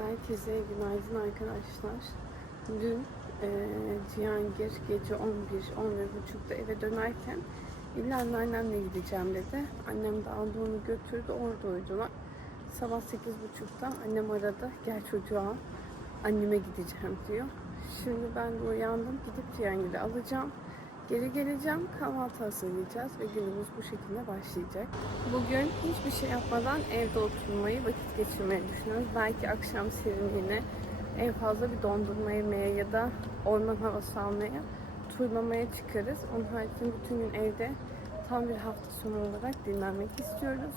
Herkese günaydın arkadaşlar. Dün e, Cihangir gece 11, 11.30'da eve dönerken İbrahim annemle gideceğim dedi. Annem de aldı onu götürdü orada uyudular. Sabah 8.30'da annem aradı. Gel çocuğa anneme gideceğim diyor. Şimdi ben de uyandım. Gidip Cihangir'i alacağım. Geri geleceğim. Kahvaltı hazırlayacağız ve günümüz bu şekilde başlayacak. Bugün hiçbir şey yapmadan evde oturmayı, vakit geçirmeyi düşünüyoruz. Belki akşam serinliğine en fazla bir dondurma yemeye ya da orman havası almaya, turlamaya çıkarız. Onun haricinde bütün gün evde tam bir hafta sonu olarak dinlenmek istiyoruz.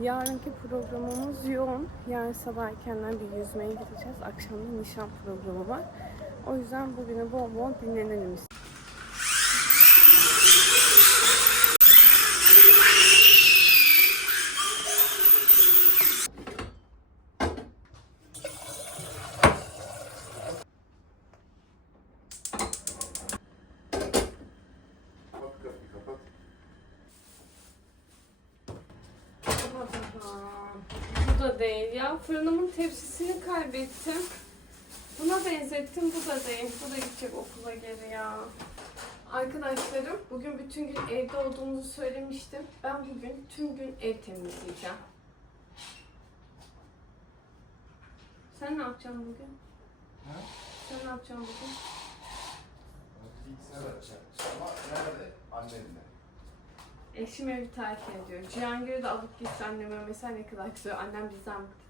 Yarınki programımız yoğun. Yarın sabah erkenden bir yüzmeye gideceğiz. Akşam da nişan programı var. O yüzden bugünü bol bol dinlenelim. Fırınımın tepsisini kaybettim. Buna benzettim. Bu da değil. Bu da gidecek okula geri ya. Arkadaşlarım bugün bütün gün evde olduğumuzu söylemiştim. Ben bugün tüm gün ev temizleyeceğim. Sen ne yapacaksın bugün? Ha? Sen ne yapacaksın bugün? Bilgisayar açacak. Ama nerede? Annenle. Eşim evi terk ediyor. Cihangir'i de alıp gitse anneme mesela ne kadar güzel. Annem bizden bıktı.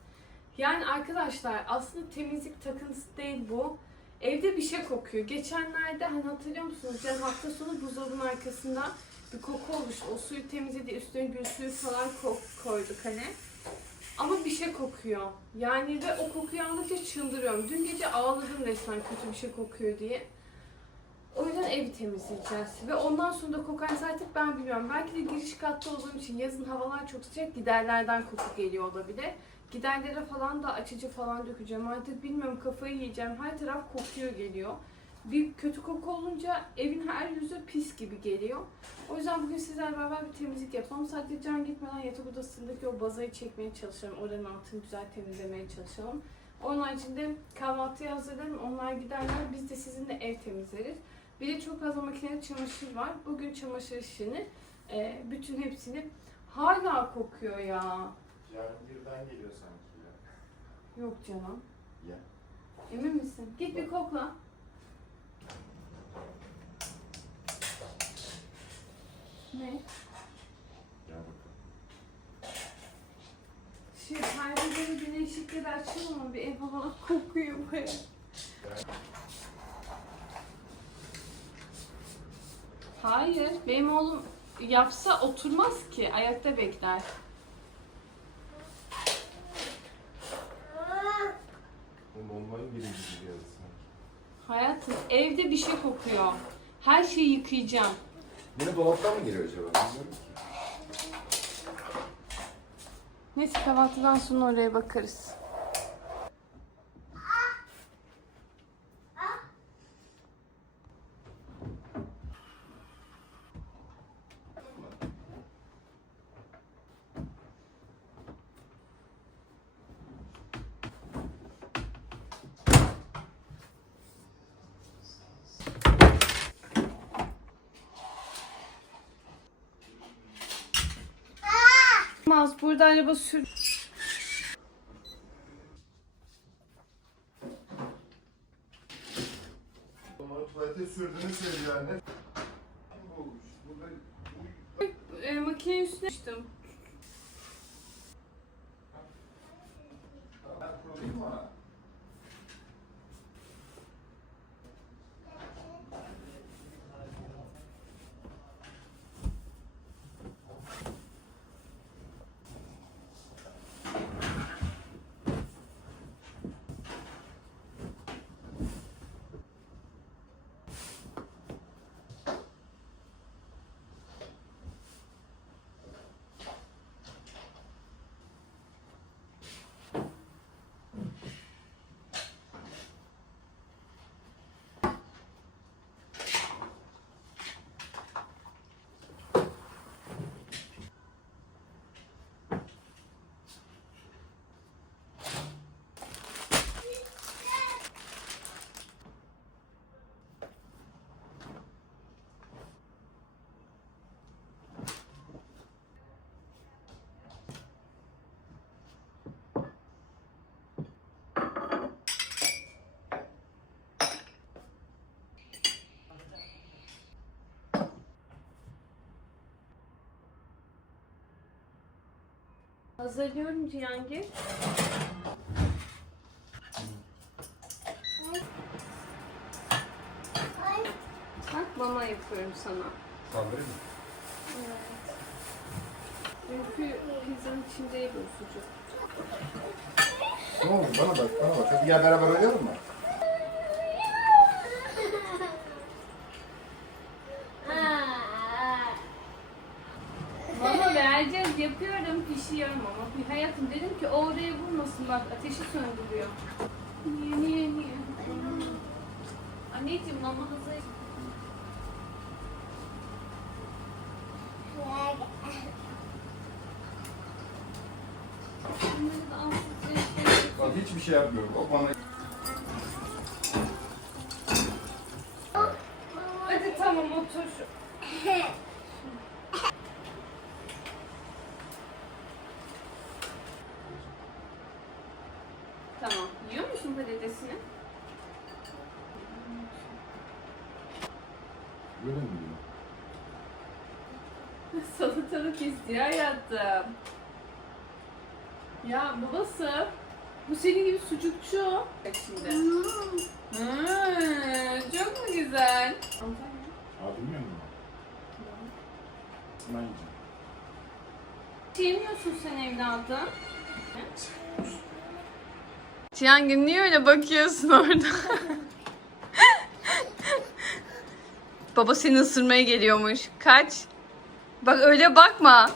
Yani arkadaşlar aslında temizlik takıntısı değil bu. Evde bir şey kokuyor. Geçenlerde hani hatırlıyor musunuz? Can hafta sonu buzdolabının arkasında bir koku oluştu. O suyu temizledi. Üstüne gül suyu falan ko- koyduk hani. Ama bir şey kokuyor. Yani ve o kokuyu aldıkça çıldırıyorum. Dün gece ağladım resmen kötü bir şey kokuyor diye. O yüzden evi temizleyeceğiz. Ve ondan sonra da kokan artık ben bilmiyorum. Belki de giriş katta olduğum için yazın havalar çok sıcak giderlerden koku geliyor olabilir. Giderlere falan da açıcı falan dökeceğim. Artık bilmiyorum kafayı yiyeceğim. Her taraf kokuyor geliyor. Bir kötü koku olunca evin her yüzü pis gibi geliyor. O yüzden bugün sizlerle beraber bir temizlik yapalım. Sadece can gitmeden yatak odasındaki o bazayı çekmeye çalışalım. Oranın altını güzel temizlemeye çalışalım. Onun haricinde kahvaltıyı hazırlarım. Onlar giderler. Biz de sizinle ev temizleriz. Bir de çok fazla makineli çamaşır var. Bugün çamaşır işini, e, bütün hepsini hala kokuyor ya. Cihangir'den geliyor sanki ya. Yok canım. Ya. Emin misin? Git bir kokla. Ne? Gel bakalım. Şey, perdeleri güneşlikleri açalım mı? Bir ev havalı kokuyor bu ev. Hayır, benim oğlum yapsa oturmaz ki, ayakta bekler. Bu normal biri gibi geldi sanki. Hayatım, evde bir şey kokuyor. Her şeyi yıkayacağım. Yine dolaptan mı geliyor acaba? Bilmiyorum ki. Neyse kahvaltıdan sonra oraya bakarız. Maz burada araba sür. Tuvalete sürdüğünü söylüyor anne. Burada E, makinenin üstüne düştüm. Hazırlıyorum Cihangir. Bak mama yapıyorum sana. Saldırayım mı? Çünkü pizzanın içinde bu sucuk. Ne oldu? Bana bak, bana bak. Hadi gel beraber oynayalım mı? Mama vereceğiz bir hayatım dedim ki oraya vurmasın bak ateşi söndürüyor. Niye niye niye? Anneciğim mama hazır. Bunları da ansızca şey- Bak hiçbir şey yapmıyorum. O bana... Hadi tamam otur. Tamam. Yiyor musun patatesini? Böyle mi diyor? Salatalık istiyor hayatım. Ya babası. Bu senin gibi sucukçu. Bak şimdi. Hmm, çok mu güzel? Aa bilmiyor musun? Ben yiyeceğim. Evladım. Cihangir niye öyle bakıyorsun orada? Baba seni ısırmaya geliyormuş. Kaç. Bak öyle bakma.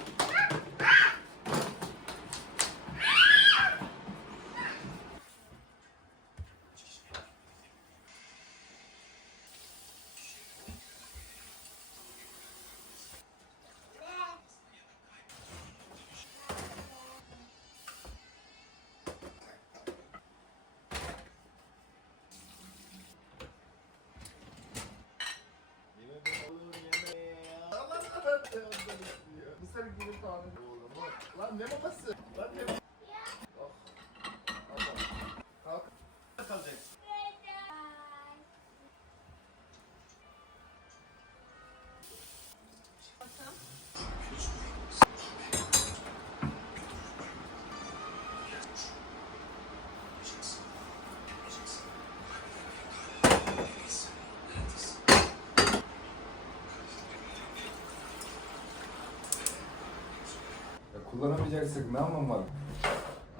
Kullanamayacaksak ne anlamı var?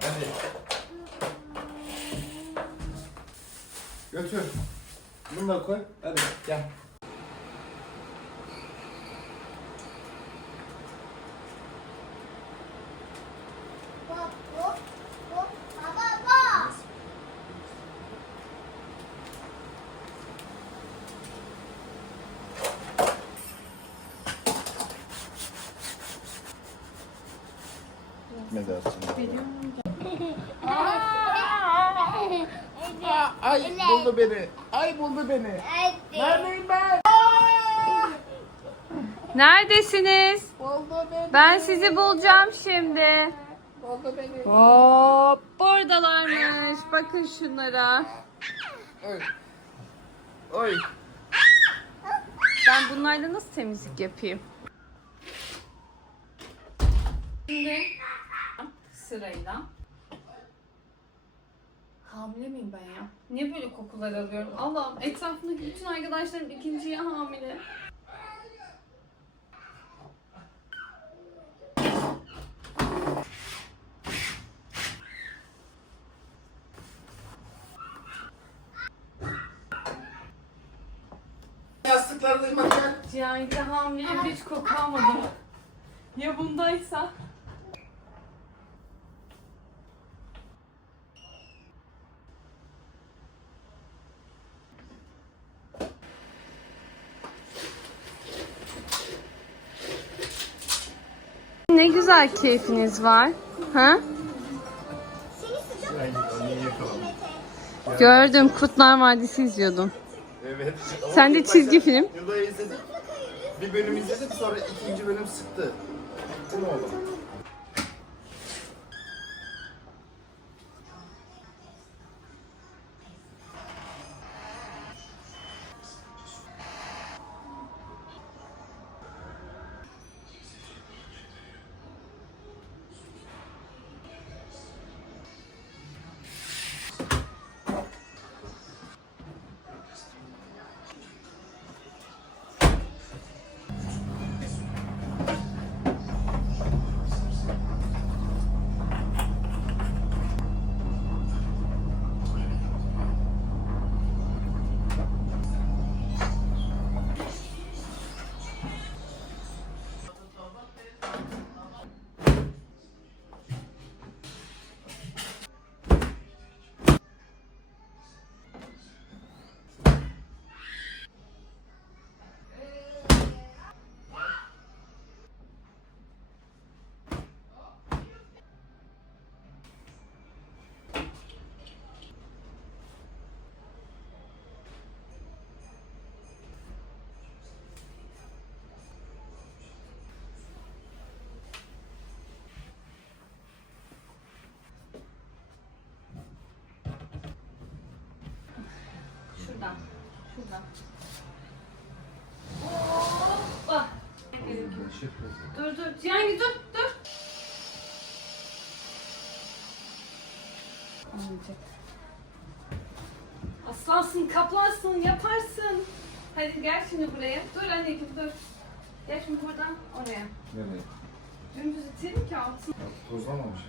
Hadi. Götür. Bunu da koy. Hadi gel. Ne dersin? Ay buldu beni. Ay buldu beni. Neredeyim ben? Neredesiniz? Ben sizi bulacağım şimdi. Hop, buradalarmış. Bakın şunlara. Oy. Oy. Ben bunlarla nasıl temizlik yapayım? Şimdi sırayla. Hamile miyim ben ya? Niye böyle kokular alıyorum? Allah'ım etrafımdaki bütün arkadaşlarım ikinciye hamile. Bakın. Cihangir'e hamile hiç koku almadım. Ya bundaysa? Ne güzel keyfiniz var. Ha? Gördüm. Kurtlar Vadisi izliyordum. Evet. Sen de çizgi film. Yılda. Bir bölüm izledik sonra ikinci bölüm sıktı. Değil mi oğlum? Şuradan. Şuradan. Hoppa. Dur dur. Cihangir dur dur. Olmayacak. Aslansın, kaplansın, yaparsın. Hadi gel şimdi buraya. Dur anneciğim dur. Gel şimdi buradan oraya. Nereye? Dümdüz itelim ki altın. Tozlamamış.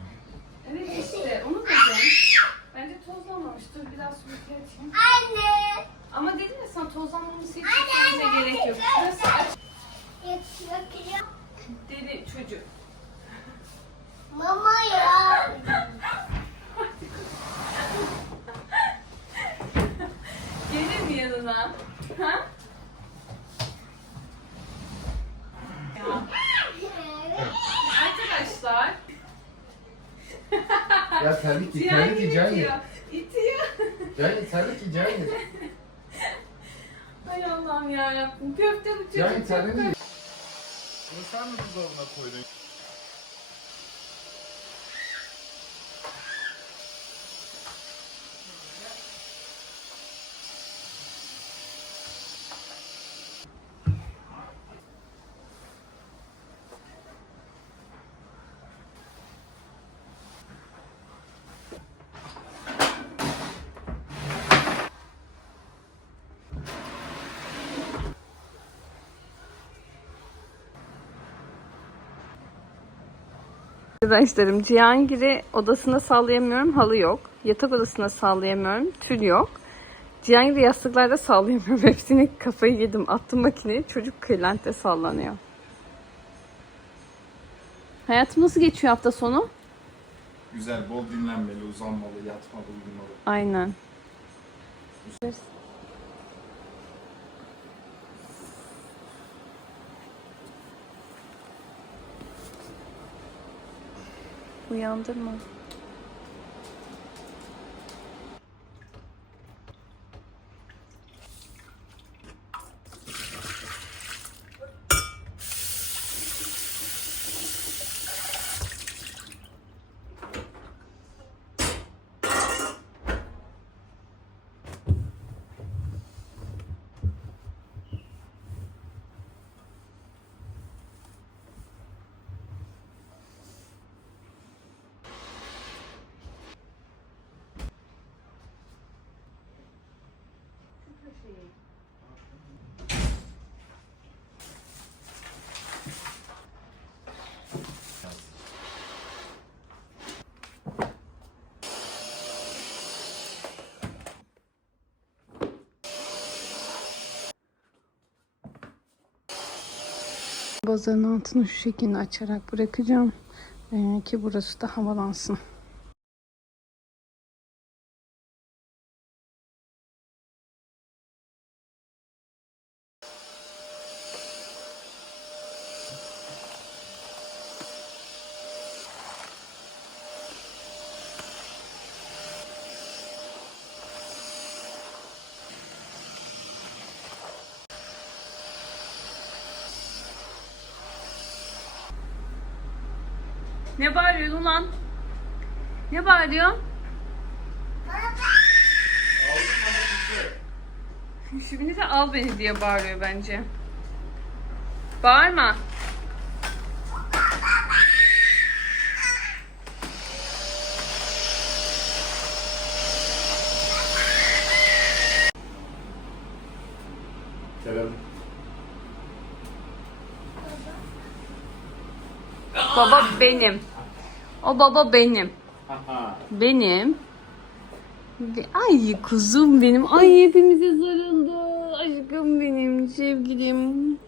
Evet işte onu diyeceğim. Bence tozlanmamış. Dur biraz sürükle açayım. Anne. Ama dedim ya sana tozlanmaması için bize gerek yok. Yakıyor. Deli çocuk. Mama ya. Gelir mi yanına? Ha? Ya. Arkadaşlar. Ya terlik giy, terlik giy Cihangir. itiyor. Cihangir terlik giy Cihangir. Hay Allah'ım yarabbim. Köfte bu çocuk. Çok terlik giy. Bunu sen mi buzdolabına koydun? Arkadaşlarım Cihangir'i odasına sallayamıyorum halı yok. Yatak odasına sallayamıyorum tül yok. Cihangir'i yastıklarda sallayamıyorum. Hepsini kafayı yedim attım makineye. Çocuk kırlente sallanıyor. Hayatım nasıl geçiyor hafta sonu? Güzel, bol dinlenmeli, uzanmalı, yatmalı, uyumalı. Aynen. Uyandırma. Bazanın altını şu şekilde açarak bırakacağım. Ee, ki burası da havalansın. Ne bağırıyorsun lan? Ne bağırıyorsun? Şimdi de al beni diye bağırıyor bence. Bağırma. Baba benim. O baba benim. Benim. Ay kuzum benim. Ay hepimize sarıldı. Aşkım benim, sevgilim.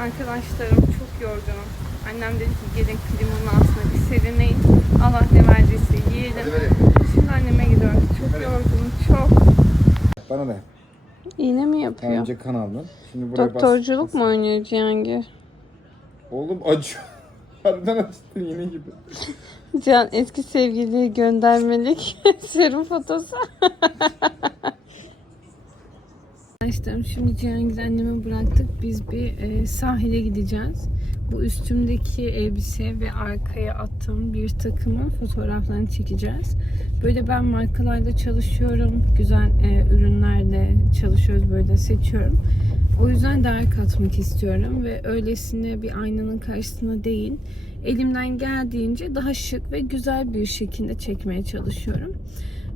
Arkadaşlarım çok yorgunum. Annem dedi ki gelin klimanın altına bir serinleyin. Allah ne verdiyse yiyelim. Şimdi anneme gidiyorum. Çok yorgunum, çok. Bana ne? İğne mi Daha yapıyor? önce kan aldın. Şimdi buraya bas. Doktorculuk mu oynuyor Cihangir? Oğlum acıyor. Harbiden acıttın yine gibi. Cihan eski sevgiliye göndermelik serum fotosu. Arkadaşlarım şimdi Cihangir annemi bıraktık. Biz bir e, sahile gideceğiz. Bu üstümdeki elbise ve arkaya attığım bir takımın fotoğraflarını çekeceğiz. Böyle ben markalarda çalışıyorum. Güzel e, ürünlerle çalışıyoruz böyle seçiyorum. O yüzden değer katmak istiyorum ve öylesine bir aynanın karşısına değil elimden geldiğince daha şık ve güzel bir şekilde çekmeye çalışıyorum.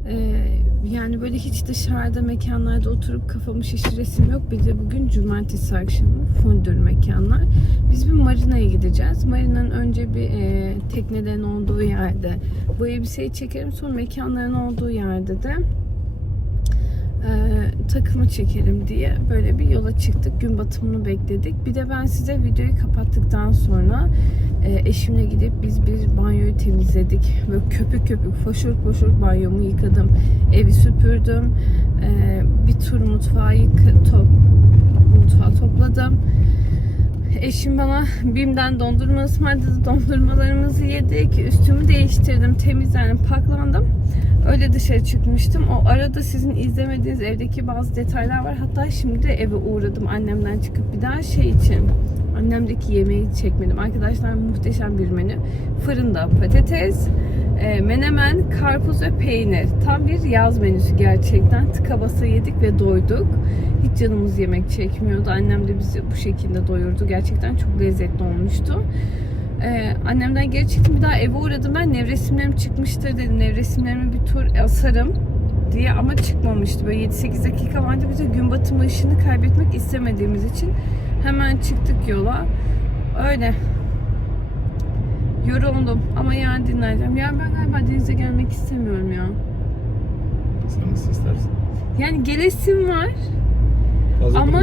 Ee, yani böyle hiç dışarıda mekanlarda oturup kafamı şişiresim yok. Bir de bugün cumartesi akşamı fondür mekanlar. Biz bir marinaya gideceğiz. Marinanın önce bir e, teknelerin olduğu yerde bu elbiseyi çekerim. Sonra mekanların olduğu yerde de e, takımı çekelim diye böyle bir yola çıktık. Gün batımını bekledik. Bir de ben size videoyu kapattıktan sonra e, eşimle gidip biz bir banyoyu temizledik. Böyle köpük köpük foşur foşur banyomu yıkadım. Evi süpürdüm. E, bir tur mutfağı yıka, top, mutfağı topladım. Eşim bana BİM'den dondurma ısmarladı. Dondurmalarımızı yedik. Üstümü değiştirdim. Temizlendim, paklandım. Öyle dışarı çıkmıştım. O arada sizin izlemediğiniz evdeki bazı detaylar var. Hatta şimdi eve uğradım annemden çıkıp bir daha şey için. Annemdeki yemeği çekmedim. Arkadaşlar muhteşem bir menü. Fırında patates, e, menemen, karpuz ve peynir. Tam bir yaz menüsü gerçekten. Tıka basa yedik ve doyduk. Hiç canımız yemek çekmiyordu. Annem de bizi bu şekilde doyurdu. Gerçekten çok lezzetli olmuştu. Ee, annemden geri çıktım bir daha eve uğradım. Ben nevresimlerim çıkmıştır dedim nevresimlerimi bir tur asarım diye ama çıkmamıştı. Böyle 7-8 dakika vardı. Bize gün batımı ışını kaybetmek istemediğimiz için hemen çıktık yola. Öyle. Yoruldum ama yarın dinleyeceğim yani ben galiba denize gelmek istemiyorum ya. Sen nasıl istersin? yani gelesim var Fazla Ama-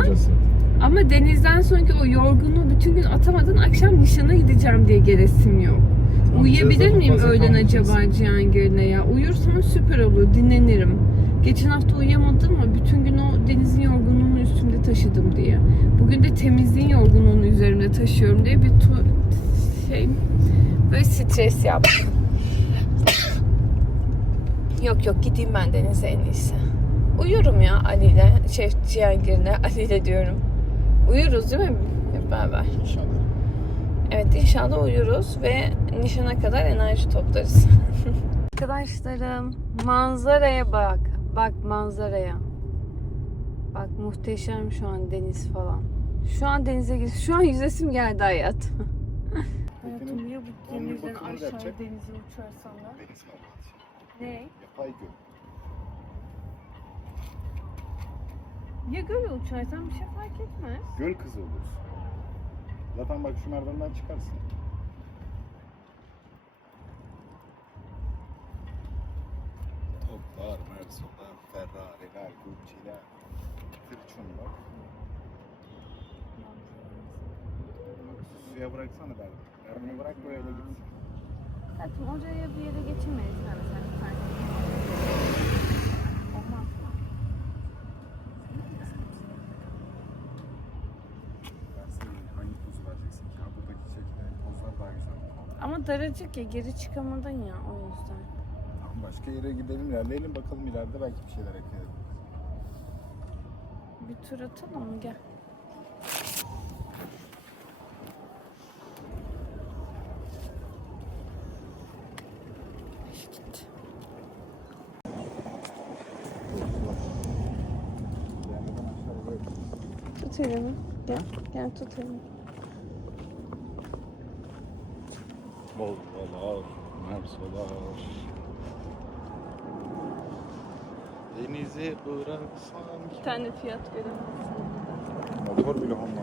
ama denizden sonraki o yorgunluğu bütün gün atamadın akşam nişana gideceğim diye gelesim yok Tamam, Uyuyabilir miyim öğlen acaba Cihangir'le ya? Uyursam süper olur, dinlenirim. Geçen hafta uyuyamadım ama bütün gün o denizin yorgunluğunu üstümde taşıdım diye. Bugün de temizliğin yorgunluğunu üzerimde taşıyorum diye bir tu- şey böyle stres yaptım. yok yok gideyim ben denize en iyisi. Uyurum ya Ali ile, şey Cihangir'le, Ali ile diyorum. Uyuruz değil mi? Hep beraber. İnşallah. Evet inşallah uyuruz ve nişana kadar enerji toplarız. Arkadaşlarım manzaraya bak. Bak manzaraya. Bak muhteşem şu an deniz falan. Şu an denize gir. Şu an yüzesim geldi hayat. Hayatım ya bu denizden aşağı denize uçarsam da. Deniz mi olmaz? Ne? Yapay göl. Ya göle uçarsam bir şey fark etmez. Göl kızı olursun. Zaten bak şu merdivenden çıkarsın. Toplar, Mersolar, Ferrari'ler, Gucci'ler, Tırçınlar. Suya bıraksana derdim. Derdini bırak böyle gitsin. Hayatım oraya bir yere geçemeyiz sen sen bir tane. Olmaz mı? Ben senin hangi pozu vereceksin ki? Ha, buradaki çekilen pozlar daha güzel. Ama daracık ya geri çıkamadın ya o yüzden. Tamam başka yere gidelim ilerleyelim bakalım ileride belki bir şeyler ekleyelim. Bir tur atalım? Gel. Tut elimi. Gel. Gel tut elimi. Volvolar, Mersolar. Denize bıraksan Bir tane fiyat veremezsin. Motor bile Honda.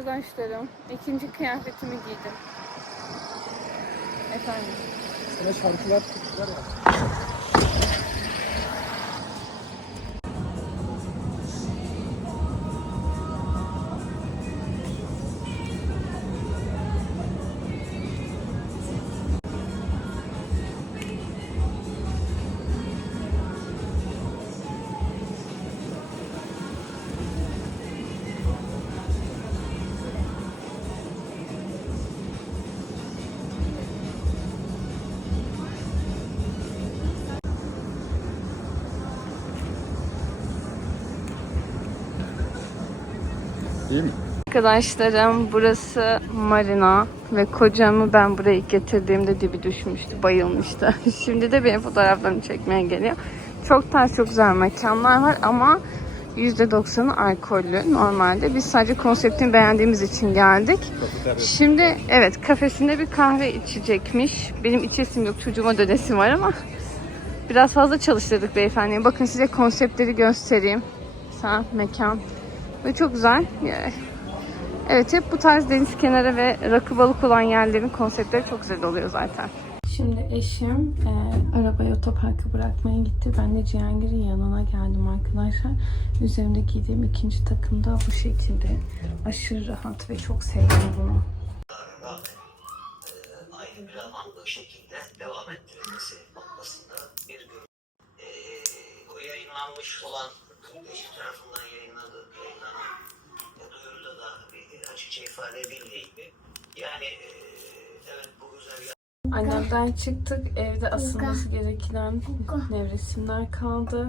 Arkadaşlarım ikinci kıyafetimi giydim. Efendim. Sana şarkılar tuttular ya. Arkadaşlarım burası marina ve kocamı ben buraya ilk getirdiğimde dibi düşmüştü, bayılmıştı. Şimdi de benim fotoğraflarımı çekmeye geliyor. Çok tarz çok güzel mekanlar var ama %90'ı alkollü normalde. Biz sadece konseptini beğendiğimiz için geldik. Şimdi evet kafesinde bir kahve içecekmiş. Benim içesim yok çocuğuma dönesi var ama biraz fazla çalıştırdık beyefendiyi. Bakın size konseptleri göstereyim. Sen mekan. Ve çok güzel. Evet hep bu tarz deniz kenarı ve rakı balık olan yerlerin konseptleri çok güzel oluyor zaten. Şimdi eşim e, arabayı otoparka bırakmaya gitti. Ben de Cihangir'in yanına geldim arkadaşlar. Üzerimde giydiğim ikinci takım da bu şekilde. Aşırı rahat ve çok sevdim bunu. aynı planlandığı şekilde devam ettirilmesi noktasında bir gün eee o yayınlanmış olan ifade edildiği yani eee, evet bu güzel Annemden çıktık. Evde asılması gereken nevresimler kaldı.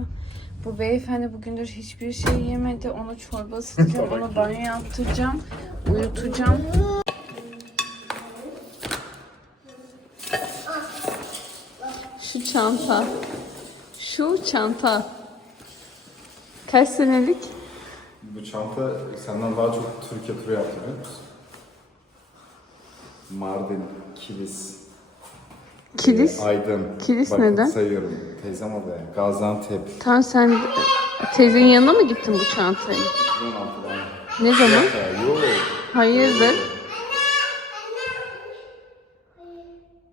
Bu beyefendi bugündür hiçbir şey yemedi. Ona çorba ısıtacağım, ona banyo yaptıracağım, uyutacağım. Şu çanta. Şu çanta. Kaç senelik? Bu çanta senden daha çok Türkiye turu yaptı biliyor musun? Mardin, Kilis, Kilis. e, Aydın. Kilis Bak, neden? sayıyorum. Teyzem orada yani. Gaziantep. Tam sen teyzenin yanına mı gittin bu çantayı? 2016'dan. Ne zaman? Ya, Yok. Hayırdır?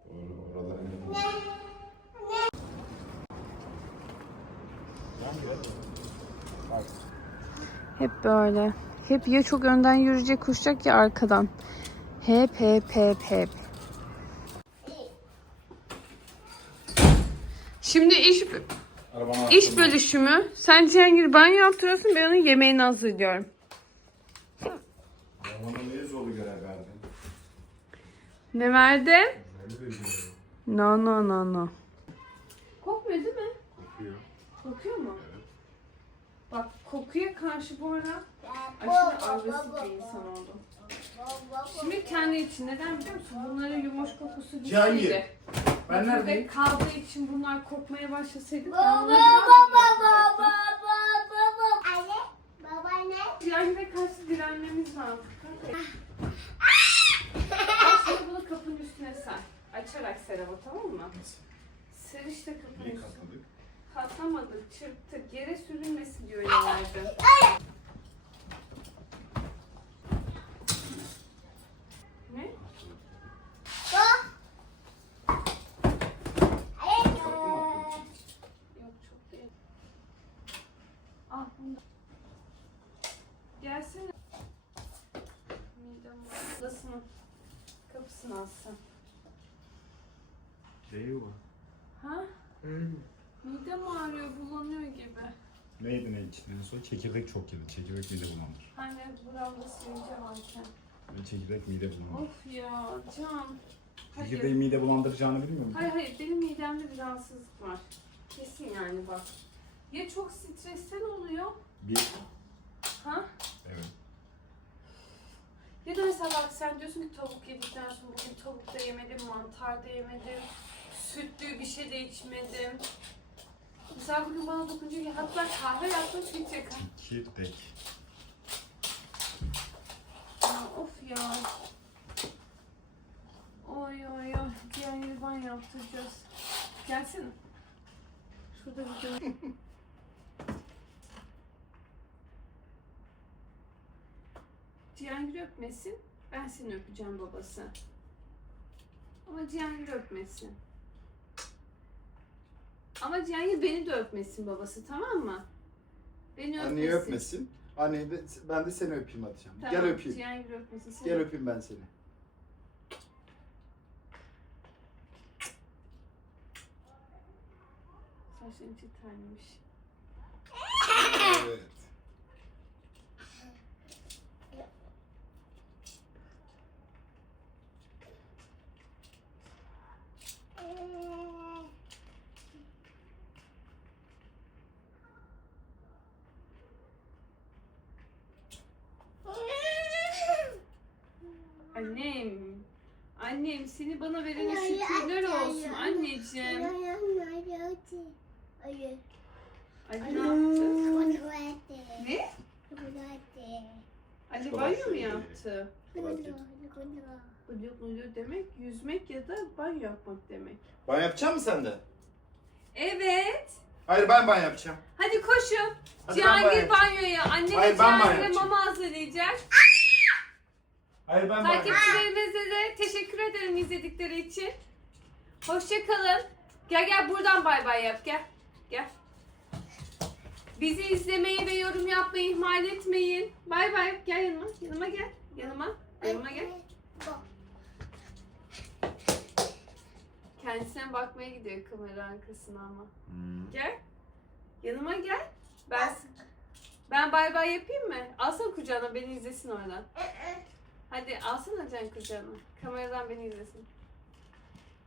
Doğru, oralar en- Hep böyle. Hep ya çok önden yürüyecek koşacak ya arkadan. Hep hep hep hep. Şimdi iş Arabana iş bölüşümü. Sen Cihangir banyo yaptırıyorsun ben onun yemeğini hazırlıyorum. Bana niye zorlu görev verdin? Ne verdi? Öyle de diyorum. No no no no. Kokmuyor değil mi? Kokuyor. Kokuyor mu? Kokuya karşı bu ara aşırı agresif bir insan oldum. Şimdi kendi için neden biliyor musun? Bunların yumuş kokusu Cihangir, gitseydi. ben Ve neredeyim? kaldığı için bunlar kokmaya başlasaydı ben Baba bunları baba kaldıracaktım. baba baba. Anne, babaanne. Cihangir'e karşı direnmemiz lazım. Al şimdi bunu kapının üstüne ser. Açarak ser ama tamam mı? Ser işte kapının Niye üstüne. Katlamadık, çırptık. Yere sürülmesin diye öyle verdim. Ne? Yok çok değil. Al bunu da. Gelsene. Midem var. Odasının kapısını alsın. Eyvah. Ha? Midem ağrıyor, bulanıyor gibi. Neydi ne içtin en son? Çekirdek çok yedi. Çekirdek mide bulandır. Hani buramda sivilce varken. Çekirdek mide bulandır. Of ya Can. Çekirdeği Hayır. mide bulandıracağını bilmiyor musun? Hayır hayır benim midemde bir rahatsızlık var. Kesin yani bak. Ya çok stresten oluyor. Bir. Ha? Evet. Ya da mesela bak sen diyorsun ki tavuk yedikten sonra bugün tavuk da yemedim, mantar da yemedim, sütlü bir şey de içmedim. Mesela bugün bana dokunca ki hatta kahve yaptım çekecek. Çekirdek. Ya of ya. Oy oy oy. Diğer yeri banyo yaptıracağız. Gelsene. Şurada bir gör. Cihangir öpmesin. Ben seni öpeceğim babası. Ama Cihangir öpmesin. Ama Cihangir beni de öpmesin babası tamam mı? Beni öpmesin. Anneyi öpmesin. Anne de, ben de seni öpeyim Hatice'm. Tamam, Gel öpeyim. Cihangir öpmesin. Seni Gel öpeyim ben seni. Saçların için terlemiş. Evet. Anne. Seni bana verene şükürler olsun anneciğim. Ali ne yaptı? Ne? Ali banyo mu yaptı? Ulu ulu demek yüzmek ya da banyo yapmak demek. Banyo yapacak mısın sen de? Evet. Hayır ben banyo yapacağım. Hadi koşun. Hadi ben banyo Cihangir yapacağım. banyoya. Anne Hayır, ben banyo Cihangir'e yapacağım. mama hazırlayacak. Hayır ben Takipçilerimize de teşekkür ederim izledikleri için. Hoşçakalın. Gel gel buradan bay bay yap gel. Gel. Bizi izlemeyi ve yorum yapmayı ihmal etmeyin. Bay bay. Gel yanıma. Yanıma gel. Yanıma. Yanıma gel. Kendisine bakmaya gidiyor kamera arkasına ama. Hmm. Gel. Yanıma gel. Ben ben bay bay yapayım mı? Alsana kucağına beni izlesin oradan. Hadi alsana Can kucağına. Kameradan beni izlesin.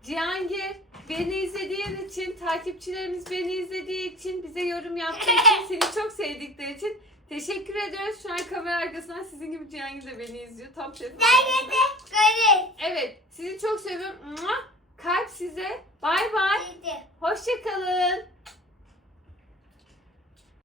Cihangir beni izlediğin için, takipçilerimiz beni izlediği için, bize yorum yaptığı için, seni çok sevdikleri için teşekkür ediyoruz. Şu an kamera arkasından sizin gibi Cihangir de beni izliyor. Tam telefon. Evet, sizi çok seviyorum. Kalp size. Bay bay. Hoşçakalın.